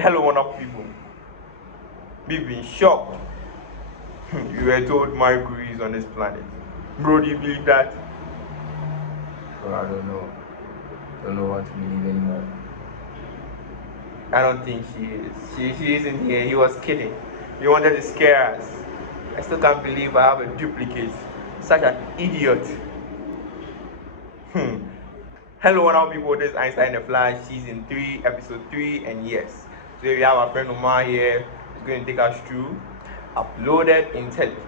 Hello, wonderful people. We've been shocked. You were told Mercury is on this planet. Bro, do you believe that? So I don't know. Don't know what to believe anymore. I don't think she is. She isn't here. He was kidding. He wanted to scare us. I still can't believe I have a duplicate. Such an idiot. Hmm. Hello, wonderful people. This is Einstein the Flash, season 3, episode 3, and yes. Today we have our friend Omar here. He's going to take us through uploaded intelligence.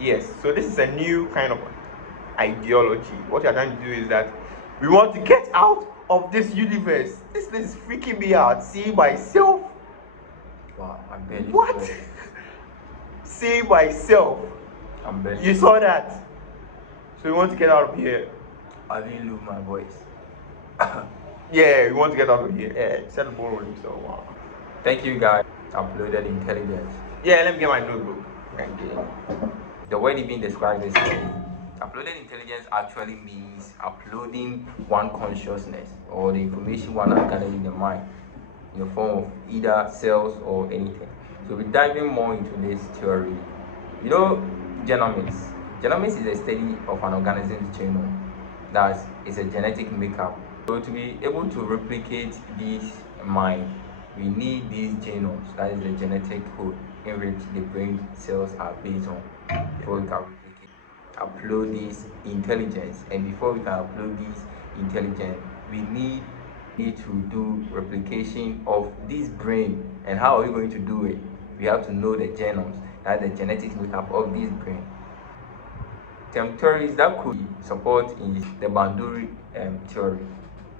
Yes, so this is a new kind of ideology. What we are trying to do is that we want to get out of this universe. This thing is freaking me out. See myself. Wow, I'm barely What? sure. See myself. I'm barely You saw that. So we want to get out of here. I didn't lose my voice. Yeah, we want to get out of here. Yeah, set the ball rolling. So wow. Thank you guys. Uploaded intelligence. Yeah, let me get my notebook. Thank you. The word even describes this way. Uploaded intelligence actually means uploading one consciousness or the information one has gathered in the mind in the form of either cells or anything. So we're diving more into this theory. You know, genomics. Genomics is a study of an organism's genome. That is a genetic makeup. So to be able to replicate this mind, we need these genomes. That is the genetic code in which the brain cells are based on before we can replicate, upload this intelligence. And before we can upload this intelligence, we need to do replication of this brain. And how are we going to do it? We have to know the genomes, that is the genetic makeup of this brain. Some theories that could support in the Banduri theory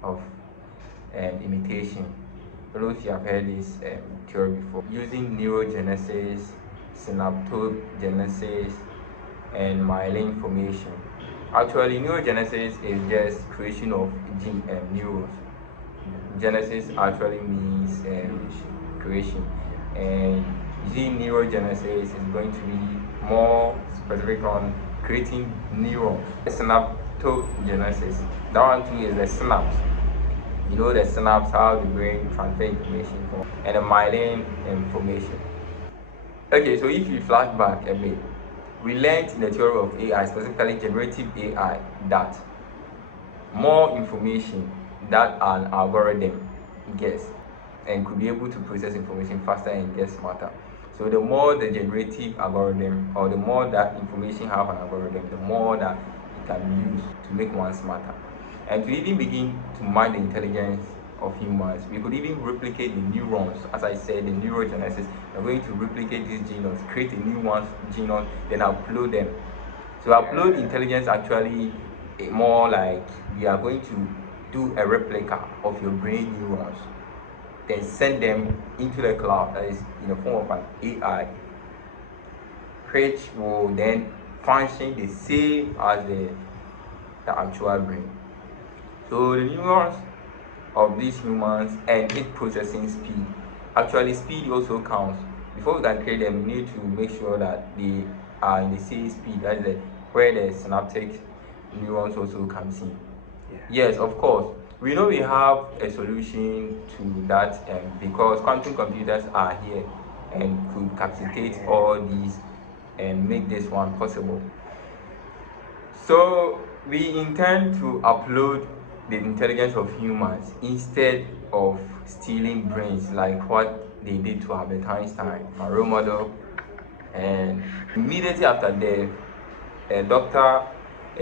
of imitation. I don't know if you have heard this theory before. Using neurogenesis, synaptogenesis, and myelin formation. Actually, neurogenesis is just creation of neurons. Genesis actually means creation, and using neurogenesis is going to be more specific on creating neurons. Synaptogenesis, that one too is the synapse. You know the synapse, how the brain transfer information from, and the myelin information. Okay, so if you flash back a bit, we learned in the theory of AI, specifically generative AI, that more information that an algorithm gets and could be able to process information faster and get smarter. So the more the generative algorithm, or the more that information have an algorithm, the more that it can be used to make one smarter. And to even begin to mine the intelligence of humans, we could even replicate the neurons. As I said, the neurogenesis, we're going to replicate these genomes, create a new one genome, then upload them. So upload intelligence actually more like we are going to do a replica of your brain neurons, then send them into the cloud, that is in the form of an AI, which will then function the same as the actual brain. So the neurons of these humans and its processing speed. Actually, speed also counts. Before we can create them, we need to make sure that they are in the same speed. That is where the synaptic neurons also comes in. Yes, of course. We know we have a solution to that because quantum computers are here and could capacity all these and make this one possible. So we intend to upload the intelligence of humans instead of stealing brains like what they did to Albert Einstein, my role model. And immediately after death, a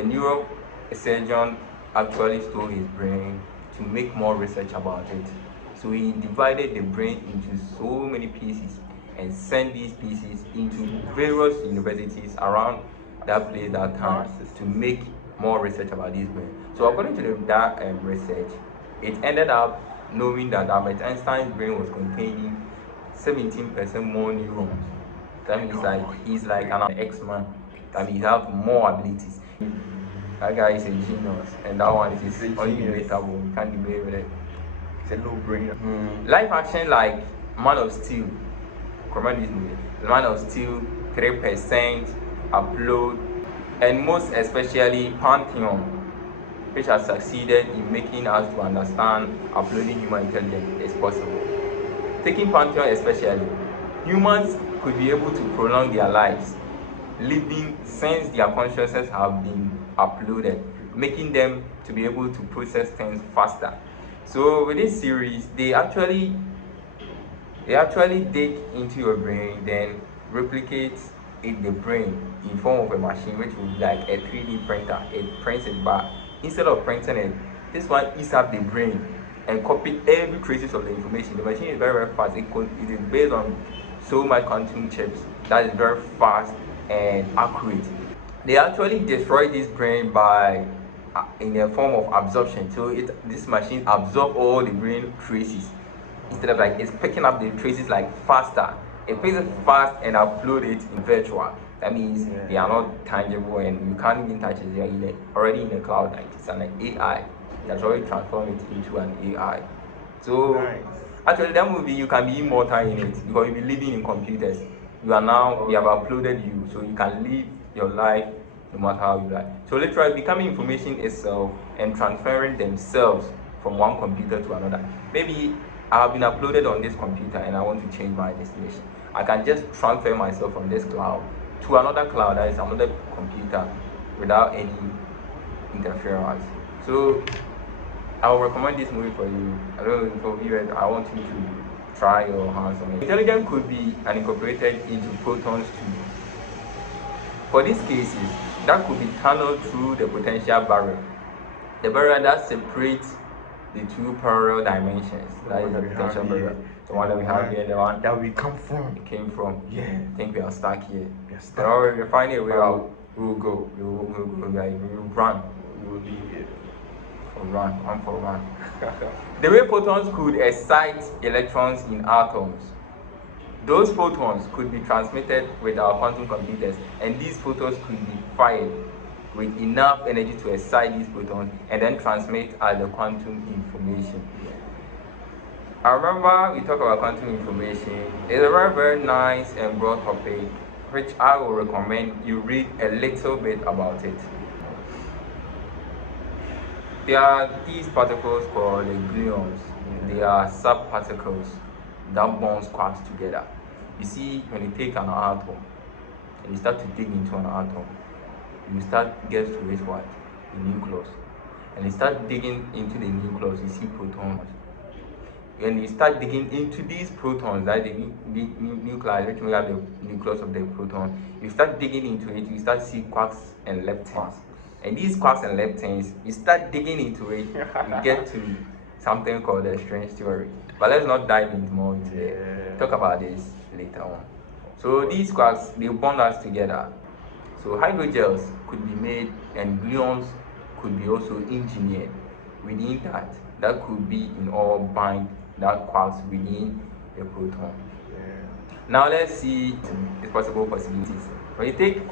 neurosurgeon actually stole his brain to make more research about it. So he divided the brain into so many pieces and sent these pieces into various universities around that place that time to make more research about this brain. So according to that research, it ended up knowing that Albert Einstein's brain was containing 17% more neurons. That means like he's like an X-Man. That means he have more abilities. That guy is a genius, and that one is undebatable. You can't debate with it. It's a no-brainer. Live action like Man of Steel. Recommend this movie. Man of Steel, 3% upload, and most especially Pantheon, which has succeeded in making us to understand uploading human intelligence is possible. taking Pantheon especially, humans could be able to prolong their lives living since their consciousness have been uploaded, making them to be able to process things faster. So with this series, they actually dig into your brain, then replicate in the brain in form of a machine, which will be like a 3D printer. It prints it, but instead of printing it, this one eats up the brain and copy every traces of the information. The machine is very, very fast. It is based on so much quantum chips that is very fast and accurate. They actually destroy this brain by in a form of absorption. So this machine absorb all the brain traces instead of like it's picking up the traces like faster. It picks it fast and upload it in virtual. That means they are not tangible and you can't even touch it. They are already in the cloud. Like it's an AI. That's already transformed it into an AI. So Nice. actually, that movie you can be immortal in it because you'll be living in computers. We have uploaded you, so you can live your life no matter how you like. So literally becoming information itself and transferring themselves from one computer to another. Maybe I have been uploaded on this computer and I want to change my destination. I can just transfer myself from this cloud to another cloud, that is another computer, without any interference. So I will recommend this movie for you. I don't know for viewers. I want you to try your hands on it. Intelligence could be incorporated into protons too. For these cases, that could be tunneled through the potential barrier. The barrier that separates the two parallel dimensions. That is the potential barrier. The one that we have here, the one that we come from. it came from. Yeah. I think we are stuck here. We are But stuck. we'll find a way out. We will go. We will run. We will leave it. One for one. The way photons could excite electrons in atoms. Those photons could be transmitted with our quantum computers, and these photons could be fired with enough energy to excite these photons and then transmit as the quantum information. I remember we talked about quantum information. It's a very, very nice and broad topic, which I will recommend you read a little bit about it. There are these particles called the gluons. They are subparticles that bonds quarks together. You see, when you take an atom and you start to dig into an atom, you start get to this what? The nucleus. And you start digging into the nucleus, you see protons. When you start digging into these protons, that the nuclei, which make up the nucleus of the proton, you start digging into it, you start see quarks and leptons. And these quarks and leptons, you start digging into it, you get to something called the strange theory. But let's not dive into more into it. Talk about this later on. So these quarks, they bond us together. So hydrogels could be made and gluons could be also engineered within that. That could be in all bind that quarks within a proton. Now let's see the possible possibilities. When you take the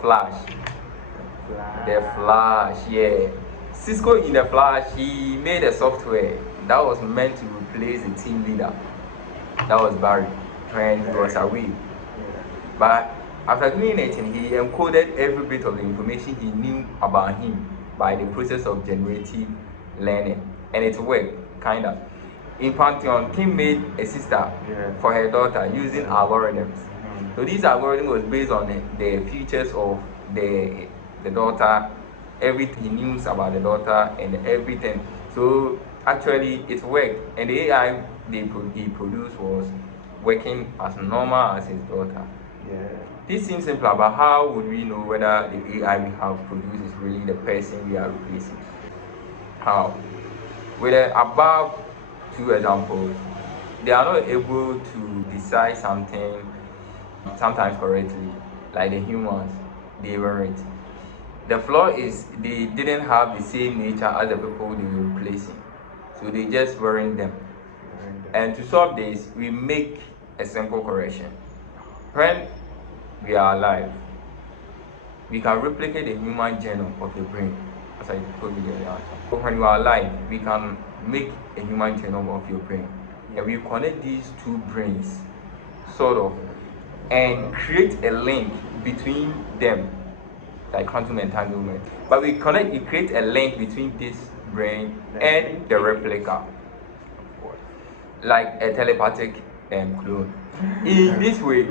Flash, yeah. Cisco in the Flash, he made a software that was meant to replace the team leader. That was Barry when he was away. But after doing it, he encoded every bit of the information he knew about him by the process of generative learning. And it worked, kinda. In Pantheon, Kim made a sister for her daughter using algorithms. So this algorithm was based on the features of the daughter, everything he knew about the daughter and everything. So actually it worked, and the AI he produced was working as normal as his daughter. This seems simple, but how would we know whether the AI we have produced is really the person we are replacing? How? With the above two examples, they are not able to decide something sometimes correctly, like the humans, they weren't. The flaw is they didn't have the same nature as the people they were replacing, so they just weren't them. And to solve this, we make a simple correction. When we are alive, we can replicate the human genome of the brain, as I told you earlier. So when you are alive, we can make a human genome of your brain, and we connect these two brains, sort of, and create a link between them, like quantum entanglement. But we create a link between this brain and the replica, like a telepathic clone. In this way,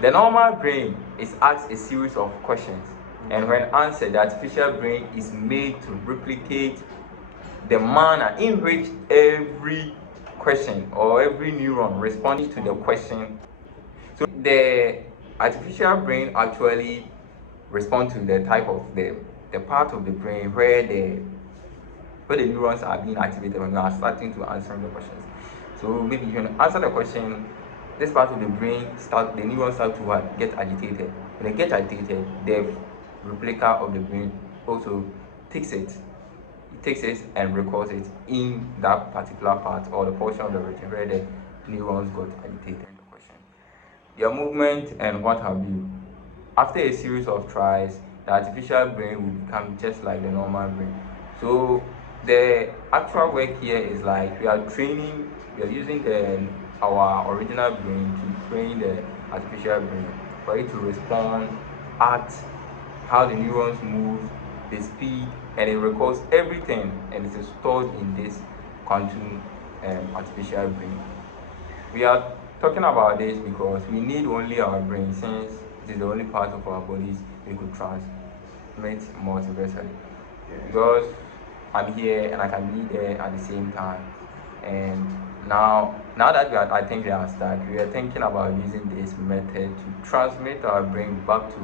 the normal brain is asked a series of questions, and when answered, the artificial brain is made to replicate the manner in which every question or every neuron responding to the question. So the artificial brain actually responds to the type of the part of the brain where the neurons are being activated when you are starting to answering the questions. So maybe you can answer the question, this part of the the neurons start to what? Get agitated. When they get agitated, the replica of the brain also takes it. It takes it and records it in that particular part or the portion of the region where the neurons got agitated in the question. Their movement and what have you. After a series of tries, the artificial brain will become just like the normal brain. So the actual work here is like we are using our original brain to train the artificial brain for it to respond, act, how the neurons move, the speed, and it records everything, and it is stored in this quantum artificial brain. We are talking about this because we need only our brain, since it is the only part of our bodies we could transmit multiversally. Because I'm here and I can be there at the same time. And now that I think we are stuck, we are thinking about using this method to transmit our brain back to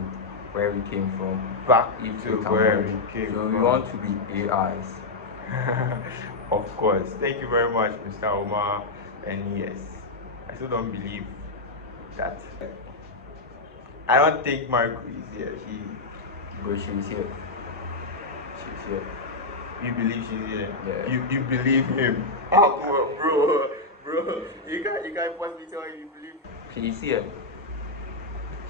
where we came from. Back If to we can where work. we came So from. we want to be AIs. Of course. Thank you very much, Mr. Omar. And yes, I still don't believe that. I don't think Marco is here. But she's here. She's here. You believe she's here? Yeah. You believe him? Oh, bro, you can't possibly tell you believe. She's here.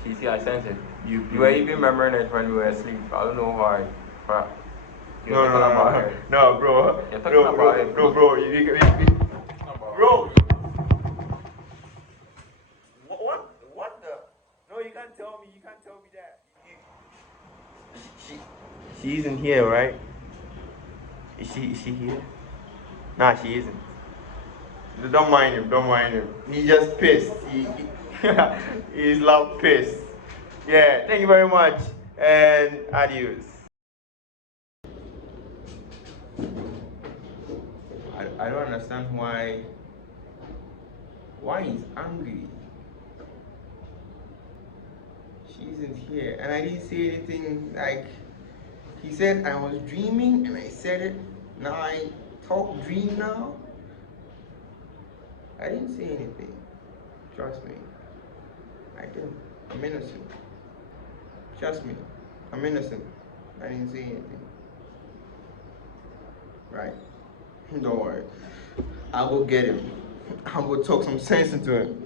She's here. I sense it. You You were believe even him. remembering it when we were asleep. I don't know why. But you're No, talking about her. no, bro. You're talking about it. No, bro. Bro. What the? No, you can't tell me. You can't tell me that. She isn't here, right? Is she here? Nah, she isn't. Don't mind him. Don't mind him. He just pissed. He's loud pissed. Yeah. Thank you very much, and adios. I don't understand why he's angry. She isn't here, and I didn't say anything. Like, he said I was dreaming, and I said it. Now I talk dream now. I didn't say anything. Trust me. I didn't. I'm innocent. Trust me. I'm innocent. I didn't say anything. Right. Don't worry. I'll go get him. I'll go talk some sense into him.